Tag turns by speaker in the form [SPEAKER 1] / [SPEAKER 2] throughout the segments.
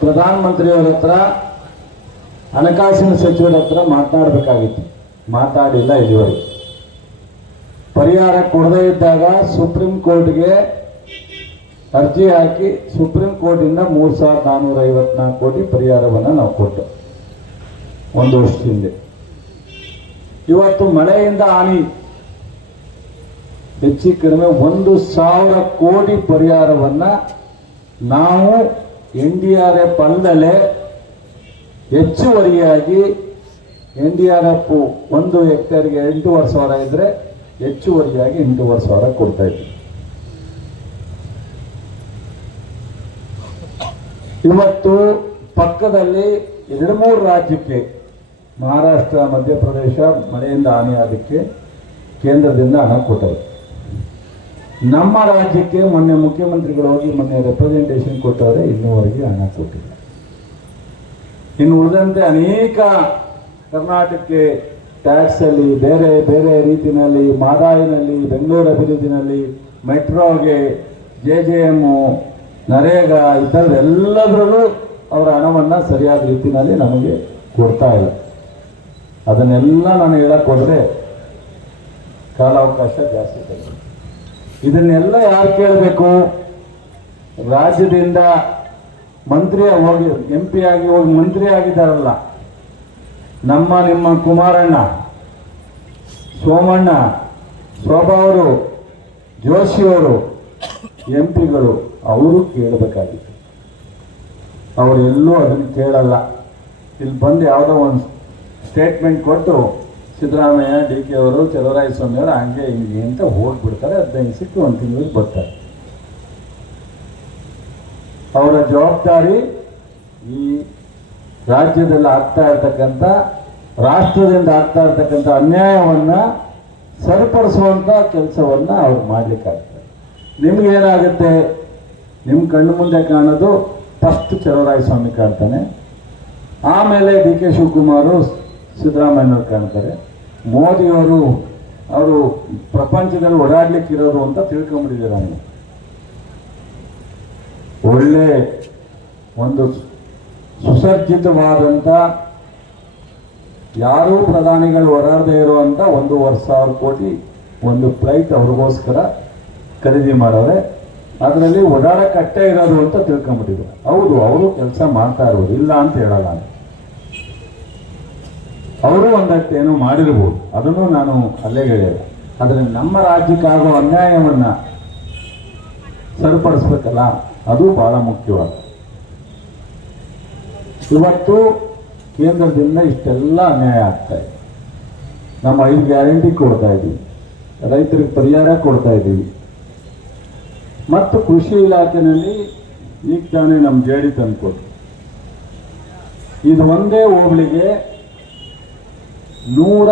[SPEAKER 1] ಪ್ರಧಾನಮಂತ್ರಿಯವರ ಹತ್ರ, ಹಣಕಾಸಿನ ಸಚಿವರ ಹತ್ರ ಮಾತನಾಡಬೇಕಾಗಿತ್ತು ಮಾತಾಡಿಲ್ಲ ಇದುವರೆಗೆ ಪರಿಹಾರ ಕೊಡದೇ ಇದ್ದಾಗ ಸುಪ್ರೀಂ ಕೋರ್ಟ್ಗೆ ಅರ್ಜಿ ಹಾಕಿ ಸುಪ್ರೀಂ ಕೋರ್ಟಿಂದ ಮೂರು ಸಾವಿರದ ನಾನ್ನೂರ ಐವತ್ನಾಲ್ಕು ಕೋಟಿ ಪರಿಹಾರವನ್ನು ನಾವು ಕೊಟ್ಟು ಒಂದು ವರ್ಷದಿಂದ ಇವತ್ತು ಮಳೆಯಿಂದ ಹಾನಿ. ಹೆಚ್ಚು ಕಡಿಮೆ ಒಂದು ಸಾವಿರ ಕೋಟಿ ಪರಿಹಾರವನ್ನ ನಾವು ಎನ್ ಡಿ ಆರ್ ಎಫ್ ಅಲ್ಲದೆ ಹೆಚ್ಚುವರಿಯಾಗಿ ಎನ್ ಡಿ ಆರ್ ಎಫ್ ಒಂದು ಹೆಕ್ಟೇರ್ಗೆ ಎಂಟೂವರೆ ಸಾವಿರ ಇದ್ರೆ ಹೆಚ್ಚುವರಿಯಾಗಿ ಎಂಟೂವರೆ ಸಾವಿರ ಕೊಡ್ತಾ ಇದ್ವಿ. ಇವತ್ತು ಪಕ್ಕದಲ್ಲಿ ಎರಡು ಮೂರು ರಾಜ್ಯಕ್ಕೆ, ಮಹಾರಾಷ್ಟ್ರ, ಮಧ್ಯಪ್ರದೇಶ ಮಳೆಯಿಂದ ಹಾನಿಯಾದಕ್ಕೆ ಕೇಂದ್ರದಿಂದ ಹಣ ಕೊಟ್ಟರು. ನಮ್ಮ ರಾಜ್ಯಕ್ಕೆ ಮೊನ್ನೆ ಮುಖ್ಯಮಂತ್ರಿಗಳು ಹೋಗಿ ಮೊನ್ನೆ ರೆಪ್ರೆಸೆಂಟೇಷನ್ ಕೊಟ್ಟವರೆ, ಇನ್ನೂವರೆಗೆ ಹಣ ಕೊಟ್ಟಿಲ್ಲ ಇನ್ನು ಉಳಿದಂತೆ ಅನೇಕ ಕರ್ನಾಟಕಕ್ಕೆ ಟ್ಯಾಕ್ಸ್ ಅಲ್ಲಿ, ಬೇರೆ ಬೇರೆ ರೀತಿಯಲ್ಲಿ ಮಾದಾಯಿನಲ್ಲಿ, ಬೆಂಗಳೂರು ಅಭಿವೃದ್ಧಿನಲ್ಲಿ, ಮೆಟ್ರೋಗೆ, ಜೆ ಜೆ ಎಮ್ಮು ನರೇಗಾ ಈ ಥರದ ಎಲ್ಲದರಲ್ಲೂ ಅವರ ಹಣವನ್ನು ಸರಿಯಾದ ರೀತಿಯಲ್ಲಿ ನಮಗೆ ಕೊಡ್ತಾ ಇಲ್ಲ. ಅದನ್ನೆಲ್ಲ ನಾನು ಹೇಳಕ್ಕೆ ಹೋದ್ರೆ ಕಾಲಾವಕಾಶ ಜಾಸ್ತಿ ಇದನ್ನೆಲ್ಲ ಯಾರು ಕೇಳಬೇಕು? ರಾಜ್ಯದಿಂದ ಮಂತ್ರಿ ಹೋಗಿ ಎಂ ಪಿ ಆಗಿ ಹೋಗಿ ಮಂತ್ರಿ ಆಗಿದ್ದಾರಲ್ಲ. ನಮ್ಮ, ನಿಮ್ಮ ಕುಮಾರಣ್ಣ, ಸೋಮಣ್ಣ, ಶೋಭಾ ಅವರು ಜೋಶಿಯವರು ಎಂ ಪಿಗಳು ಅವರು ಕೇಳಬೇಕಾಗಿತ್ತು. ಅವರೆಲ್ಲೂ ಅದನ್ನು ಕೇಳಲ್ಲ. ಇಲ್ಲಿ ಬಂದು ಯಾವುದೋ ಒಂದು ಸ್ಟೇಟ್ಮೆಂಟ್ ಕೊಟ್ಟು ಸಿದ್ದರಾಮಯ್ಯ ಡಿ ಕೆ ಅವರು, ಚಲುವರಾಯ ಸ್ವಾಮಿ ಅವರು ಹಂಗೆ ಹಿಂಗೆ ಅಂತ ಹೋಗ್ಬಿಡ್ತಾರೆ. ಹದಿನೈದು ಸಿಟ್ಟು ಒಂದು ತಿಂಗಳಿಗೆ ಬರ್ತಾರೆ. ಅವರ ಜವಾಬ್ದಾರಿ ಈ ರಾಜ್ಯದಲ್ಲಿ ಆಗ್ತಾ ಇರ್ತಕ್ಕಂಥ, ರಾಷ್ಟ್ರದಿಂದ ಆಗ್ತಾ ಇರ್ತಕ್ಕಂಥ ಅನ್ಯಾಯವನ್ನ ಸರಿಪಡಿಸುವಂತ ಕೆಲಸವನ್ನ ಅವ್ರು ಮಾಡ್ಲಿಕ್ಕಾಗ್ತದೆ. ನಿಮ್ಗೆ ಏನಾಗುತ್ತೆ? ನಿಮ್ಮ ಕಣ್ಣು ಮುಂದೆ ಕಾಣೋದು ಫಸ್ಟ್ ಚಲುವರಾಯ ಸ್ವಾಮಿ ಕಾಣ್ತಾನೆ. ಆಮೇಲೆ ಡಿ ಕೆ ಶಿವಕುಮಾರು ಸಿದ್ದರಾಮಯ್ಯನವ್ರು ಕಾಣ್ತಾರೆ. ಮೋದಿಯವರು ಅವರು ಪ್ರಪಂಚದಲ್ಲಿ ಓಡಾಡ್ಲಿಕ್ಕಿರೋದು ಅಂತ ತಿಳ್ಕೊಂಬಿಟ್ಟಿದ್ದೀರ ನೀವು ಒಳ್ಳೆ ಒಂದು ಸುಸಜ್ಜಿತವಾದಂಥ ಯಾರೂ ಪ್ರಧಾನಿಗಳು ಓಡಾಡದೇ ಇರುವಂಥ ಒಂದೂವರೆ ಸಾವಿರ ಕೋಟಿ ಒಂದು ಫ್ಲೈಟ್ ಅವ್ರಿಗೋಸ್ಕರ ಖರೀದಿ ಮಾಡವ್ರೆ ಅದರಲ್ಲಿ ಓಡಾಡಕ್ಕಟ್ಟೆ ಇರೋದು ಅಂತ ತಿಳ್ಕೊಂಬಿಟ್ಟಿದ್ರು ಹೌದು, ಅವರು ಕೆಲಸ ಮಾಡ್ತಾ ಇರೋದು ಇಲ್ಲ ಅಂತ ಹೇಳಲ್ಲ ಅವರು ಒಂದಷ್ಟು ಏನೋ ಮಾಡಿರ್ಬೋದು. ಅದನ್ನು ನಾನು ಅಲ್ಲೇ ಹೇಳಿದೆ ಆದರೆ ನಮ್ಮ ರಾಜ್ಯಕ್ಕಾಗೋ ಅನ್ಯಾಯವನ್ನು ಸರಿಪಡಿಸ್ಬೇಕಲ್ಲ, ಅದು ಬಹಳ ಮುಖ್ಯವಾದ. ಇವತ್ತು ಕೇಂದ್ರದಿಂದ ಇಷ್ಟೆಲ್ಲ ಅನ್ಯಾಯ ಆಗ್ತಾ ಇದೆ. ನಮ್ಮ ಐದು ಗ್ಯಾರಂಟಿ ಕೊಡ್ತಾ ಇದ್ದೀವಿ. ರೈತರಿಗೆ ಪರಿಹಾರ ಕೊಡ್ತಾ ಇದ್ದೀವಿ. ಮತ್ತು ಕೃಷಿ ಇಲಾಖೆಯಲ್ಲಿ ಈಗ ತಾನೇ ನಮ್ಮ ಜೇಡಿ ತಂದುಕೊಟ್ಟು ಇದು ಒಂದೇ ಹೋಬಳಿಗೆ ನೂರ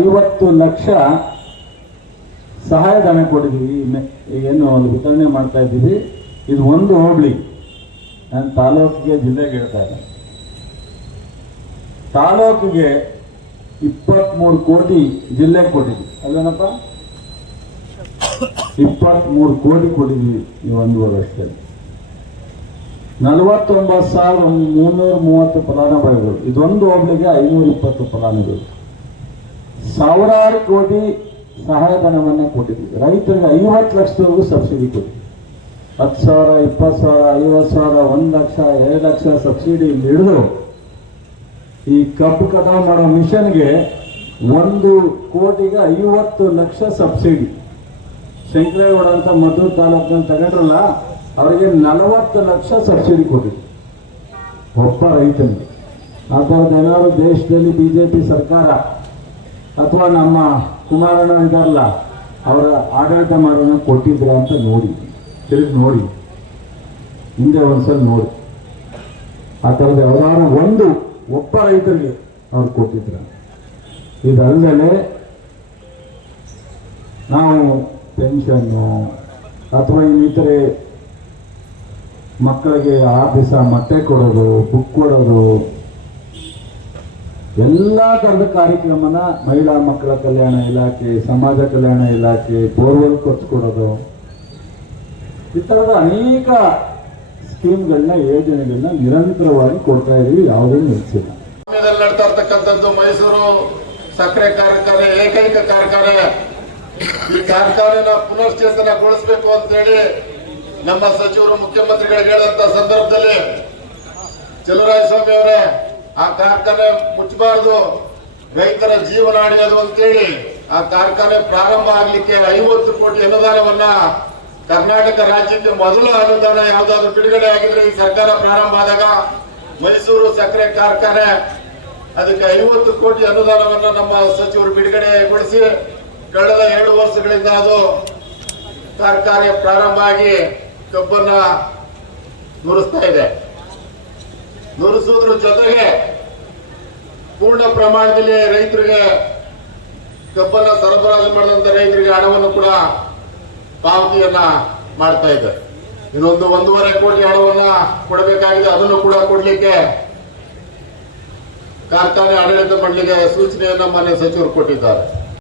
[SPEAKER 1] ಐವತ್ತು ಲಕ್ಷ ಸಹಾಯಧನ ಕೊಟ್ಟಿದ್ದೀವಿ ಏನು ಒಂದು ವಿತರಣೆ ಮಾಡ್ತಾ ಇದ್ದೀವಿ. ಇದು ಒಂದು ಹೋಬಳಿ. ನಾನು ತಾಲೂಕಿಗೆ ಜಿಲ್ಲೆಗೆ ಹೇಳ್ತಾ ಇದ್ದೆ ತಾಲೂಕಿಗೆ ಇಪ್ಪತ್ಮೂರು ಕೋಟಿ ಜಿಲ್ಲೆಗೆ ಕೊಟ್ಟಿದ್ವಿ ಅಲ್ವೇನಪ್ಪ? ಇಪ್ಪತ್ಮೂರು ಕೋಟಿ ಕೊಟ್ಟಿದ್ವಿ ಈ ಒಂದೂವರೆ ವರ್ಷದಲ್ಲಿ. ನಲವತ್ತೊಂಬತ್ತು ಸಾವಿರ ಮುನ್ನೂರ ಮೂವತ್ತು ಫಲಾನುಭವಿಗಳು. ಇದೊಂದು ಹೋಬಳಿಗೆ ಐನೂರ ಇಪ್ಪತ್ತು ಫಲಾನುಭವಿಗಳು. ಸಾವಿರಾರು ಕೋಟಿ ಸಹಾಯಧನವನ್ನು ಕೊಟ್ಟಿದ್ದೀವಿ. ರೈತರಿಗೆ ಐವತ್ತು ಲಕ್ಷದವರೆಗೂ ಸಬ್ಸಿಡಿ ಕೊಟ್ಟಿದ್ದೀವಿ ಹತ್ತು ಸಾವಿರ, ಇಪ್ಪತ್ತು ಸಾವಿರ, ಐವತ್ತು ಸಾವಿರ, ಒಂದು ಲಕ್ಷ, ಎರಡು ಲಕ್ಷ ಸಬ್ಸಿಡಿ ಹಿಡಿದು ಈ ಕಬ್ಬು ಕಟಾವು ಮಾಡೋ ಮಿಷನ್ಗೆ ಒಂದು ಕೋಟಿಗೆ ಐವತ್ತು ಲಕ್ಷ ಸಬ್ಸಿಡಿ. ಶಂಕರೇಗೌಡ ಅಂತ ಮದ್ದೂರು ತಾಲೂಕಿನಲ್ಲಿ ತಗೊಂಡ್ರಲ್ಲ, ಅವರಿಗೆ ನಲವತ್ತು ಲಕ್ಷ ಸಬ್ಸಿಡಿ ಕೊಟ್ಟಿದ್ರು. ಒಬ್ಬ ರೈತನಿಗೆ. ಆ ಥರದ್ದು ದೇಶದಲ್ಲಿ ಬಿ ಜೆ ಪಿ ಸರ್ಕಾರ ಅಥವಾ ನಮ್ಮ ಕುಮಾರಣ್ಣ ಇದಾರಲ್ಲ ಅವರ ಆಡಳಿತ ಮಾಡೋಣ ಕೊಟ್ಟಿದ್ರ ಅಂತ ನೋಡಿ. ತಿರುಗಿ ನೋಡಿ. ಹಿಂದೆ ಒಂದ್ಸಲ ನೋಡಿ. ಆ ಥರದ ಯಾವ್ದಾದ್ರು ಒಂದು ಒಬ್ಬ ರೈತರಿಗೆ ಅವ್ರು ಕೊಟ್ಟಿದ್ರ. ಇದಲ್ಲದೆ ನಾವು ಪೆನ್ಷನ್ನು ಅಥವಾ ಇನ್ನಿತರೆ ಮಕ್ಕಳಿಗೆ ಆ ದಿವಸ ಮೊಟ್ಟೆ ಕೊಡೋದು, ಬುಕ್ ಕೊಡೋದು ಎಲ್ಲ ಥರದ ಕಾರ್ಯಕ್ರಮನ ಮಹಿಳಾ ಮಕ್ಕಳ ಕಲ್ಯಾಣ ಇಲಾಖೆ, ಸಮಾಜ ಕಲ್ಯಾಣ ಇಲಾಖೆ, ಬೋರ್ವೆಲ್ ಕೊಡ್ಸ್ಕೊಡೋದು ಈ ಥರದ ಅನೇಕ ಸ್ಕೀಮ್ಗಳನ್ನ ಯೋಜನೆಗಳನ್ನ ನಿರಂತರವಾಗಿ ಕೊಡ್ತಾ ಇದೀವಿ, ಯಾವುದೇ ನಿಲ್ಸಿಲ್ಲ.
[SPEAKER 2] ಸಮಯದಲ್ಲಿ ನಡ್ತಾ ಮೈಸೂರು ಸಕ್ಕರೆ ಕಾರ್ಖಾನೆ, ಏಕೈಕ ಕಾರ್ಖಾನೆ. ಈ ಕಾರ್ಖಾನೆನ ಪುನಶ್ಚೇತನಗೊಳಿಸಬೇಕು ಅಂತೇಳಿ ನಮ್ಮ ಸಚಿವರು, ಮುಖ್ಯಮಂತ್ರಿಗಳಿಗೆ ಹೇಳಂತ ಸಂದರ್ಭದಲ್ಲಿ ಚಲುವರಾಯಸ್ವಾಮಿ ಅವರೇ ಆ ಕಾರ್ಖಾನೆ ಮುಚ್ಚಬಾರದು. ರೈತರ ಜೀವನ ನಡೆಯೋದು ಅಂತೇಳಿ ಆ ಕಾರ್ಖಾನೆ ಪ್ರಾರಂಭ ಆಗ್ಲಿಕ್ಕೆ ಐವತ್ತು ಕೋಟಿ ಅನುದಾನವನ್ನ ಕರ್ನಾಟಕ ರಾಜ್ಯಕ್ಕೆ ಮೊದಲ ಅನುದಾನ ಯಾವ್ದಾದ್ರು ಬಿಡುಗಡೆ ಆಗಿದ್ರೆ ಈ ಸರ್ಕಾರ ಪ್ರಾರಂಭ ಆದಾಗ ಮೈಸೂರು ಸಕ್ಕರೆ ಕಾರ್ಖಾನೆ ಅದಕ್ಕೆ ಐವತ್ತು ಕೋಟಿ ಅನುದಾನವನ್ನ ನಮ್ಮ ಸಚಿವರು ಬಿಡುಗಡೆಗೊಳಿಸಿ ಕಳೆದ ಎರಡು ವರ್ಷಗಳಿಂದ ಅದು ಕಾರ್ಖಾನೆ ಪ್ರಾರಂಭ ಆಗಿ ಕಬ್ಬನ್ನ ನುರಿಸ್ತಾ ಇದೆ. ನುರಿಸುವುದ್ರ ಜೊತೆಗೆ ಪೂರ್ಣ ಪ್ರಮಾಣದಲ್ಲಿ ರೈತರಿಗೆ ಕಬ್ಬನ್ನ ಸರಬರಾಜು ಮಾಡಿದಂತ ರೈತರಿಗೆ ಹಣವನ್ನು ಕೂಡ ಪಾವತಿಯನ್ನ ಮಾಡ್ತಾ ಇದೆ. ಇನ್ನೊಂದು ಒಂದೂವರೆ ಕೋಟಿ ಹಣವನ್ನ ಕೊಡಬೇಕಾಗಿದೆ. ಅದನ್ನು ಕೂಡ ಕೊಡ್ಲಿಕ್ಕೆ ಕಾರ್ಖಾನೆ ಆಡಳಿತ ಮಂಡಳಿಗೆ ಸೂಚನೆಯನ್ನ ಮಾನ್ಯ ಸಚಿವರು ಕೊಟ್ಟಿದ್ದಾರೆ.